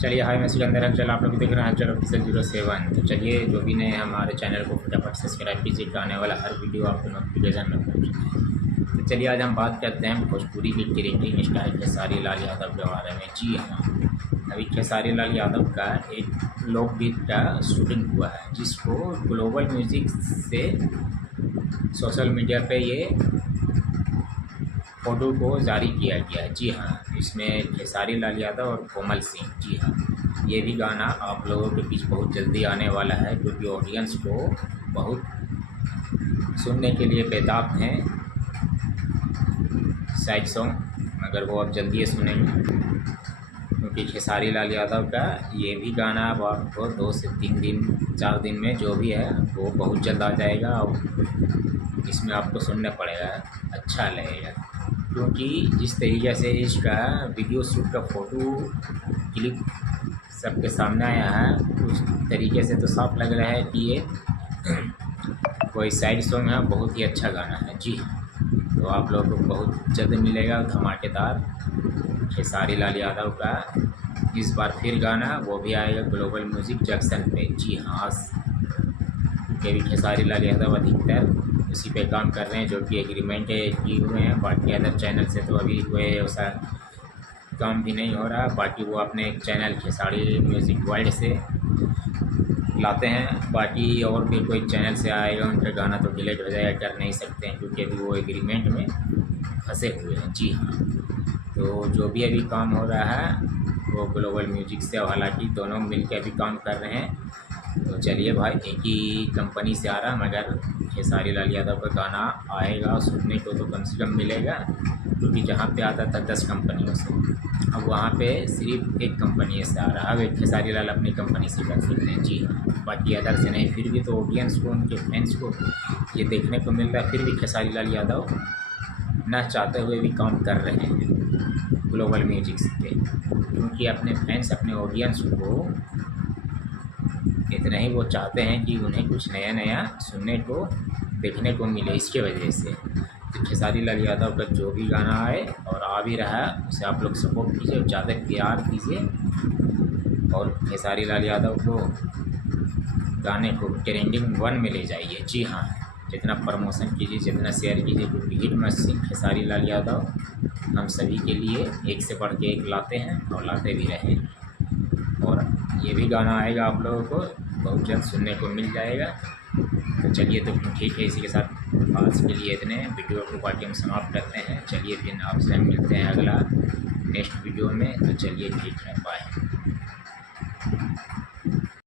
चलिए, हाय, मैं सिकंदर अफजल, आप लोग देख रहे हैं अफजल ऑफिशियल 07। तो चलिए, जो भी नए हमारे चैनल को फटाफट सब्सक्राइब कीजिए, आने वाला हर वीडियो आपको नोटिफिकेशन में पहुँचे। तो चलिए, आज हम बात करते हैं भोजपुरी की ट्रेंडिंग स्टार खेसारी लाल यादव के बारे में। जी हाँ, अभी खेसारी लाल यादव का एक लोकगीत का शूटिंग हुआ है, जिसको ग्लोबल म्यूजिक से सोशल मीडिया पे ये फ़ोटो को जारी किया गया है। जी हाँ, इसमें खेसारी लाल यादव और कोमल सिंह। जी हाँ, ये भी गाना आप लोगों के बीच बहुत जल्दी आने वाला है, क्योंकि ऑडियंस को बहुत सुनने के लिए बेताब हैं सैड सॉन्ग, मगर वो अब जल्दी सुनेंगे, क्योंकि खेसारी लाल यादव का ये भी गाना अब आपको 2 से 3 दिन 4 दिन में जो भी है वो बहुत जल्द आ जाएगा और इसमें आपको सुनना पड़ेगा, अच्छा लगेगा। क्योंकि जिस तरीके से इसका वीडियो शूट का फ़ोटो क्लिप सबके सामने आया है, उस तरीके से तो साफ लग रहा है कि ये कोई साइड सॉन्ग है, बहुत ही अच्छा गाना है। जी हाँ, तो आप लोगों को बहुत जल्द मिलेगा धमाकेदार खेसारी लाल यादव का इस बार फिर गाना, वो भी आएगा ग्लोबल म्यूज़िक जंक्शन पे। जी हाँ, क्योंकि अभी खेसारी लाल यादव अधिकतर उसी पे काम कर रहे हैं, जो कि एग्रीमेंट किए हुए हैं। बाकी अदर चैनल से तो अभी कोई ऐसा काम भी नहीं हो रहा। बाकी वो अपने एक चैनल खेसारी म्यूज़िक वर्ल्ड से लाते हैं, बाकी और भी कोई चैनल से आएगा उनका गाना तो डिलीट हो जाएगा, कर नहीं सकते हैं, क्योंकि अभी वो एग्रीमेंट में फंसे हुए हैं। जी हाँ, तो जो भी अभी काम हो रहा है वो ग्लोबल म्यूजिक से, हालांकि दोनों मिलकर अभी काम कर रहे हैं। तो चलिए भाई, एक ही कंपनी से आ रहा है, मगर खेसारी लाल यादव का गाना आएगा सुनने को तो कम से कम मिलेगा, क्योंकि जहाँ पे आता था 10 कंपनियों से, अब वहाँ पे सिर्फ एक कंपनी से आ रहा है। अब एक खेसारी लाल अपनी कंपनी से कर सकते हैं। जी हाँ, बाकी अदर से नहीं। फिर भी तो ऑडियंस को, उनके फैंस को ये देखने को मिल रहा है, फिर भी खेसारी लाल यादव ना चाहते हुए भी काम कर रहे हैं ग्लोबल म्यूजिक पे, क्योंकि अपने फैंस, अपने ऑडियंस को इतना ही वो चाहते हैं कि उन्हें कुछ नया नया सुनने को, देखने को मिले। इसके वजह से तो खेसारी लाल यादव का जो भी गाना आए और आ भी रहा है, उसे आप लोग सपोर्ट कीजिए, ज़्यादा प्यार कीजिए और खेसारी लाल यादव को गाने को ट्रेंडिंग 1 में ले जाइए। जी हाँ, जितना प्रमोशन कीजिए, जितना शेयर कीजिए, क्योंकि हिट मशीन खेसारी लाल यादव हम सभी के लिए एक से बढ़ के एक लाते हैं और लाते भी रहे। और ये भी गाना आएगा, आप लोगों को बहुत जल्द सुनने को मिल जाएगा। तो चलिए, तो ठीक है, इसी के साथ आज के लिए इतने वीडियो को बाकी हम समाप्त करते हैं। चलिए, फिर आपसे हम मिलते हैं अगला नेक्स्ट वीडियो में। तो चलिए, ठीक है, बाय।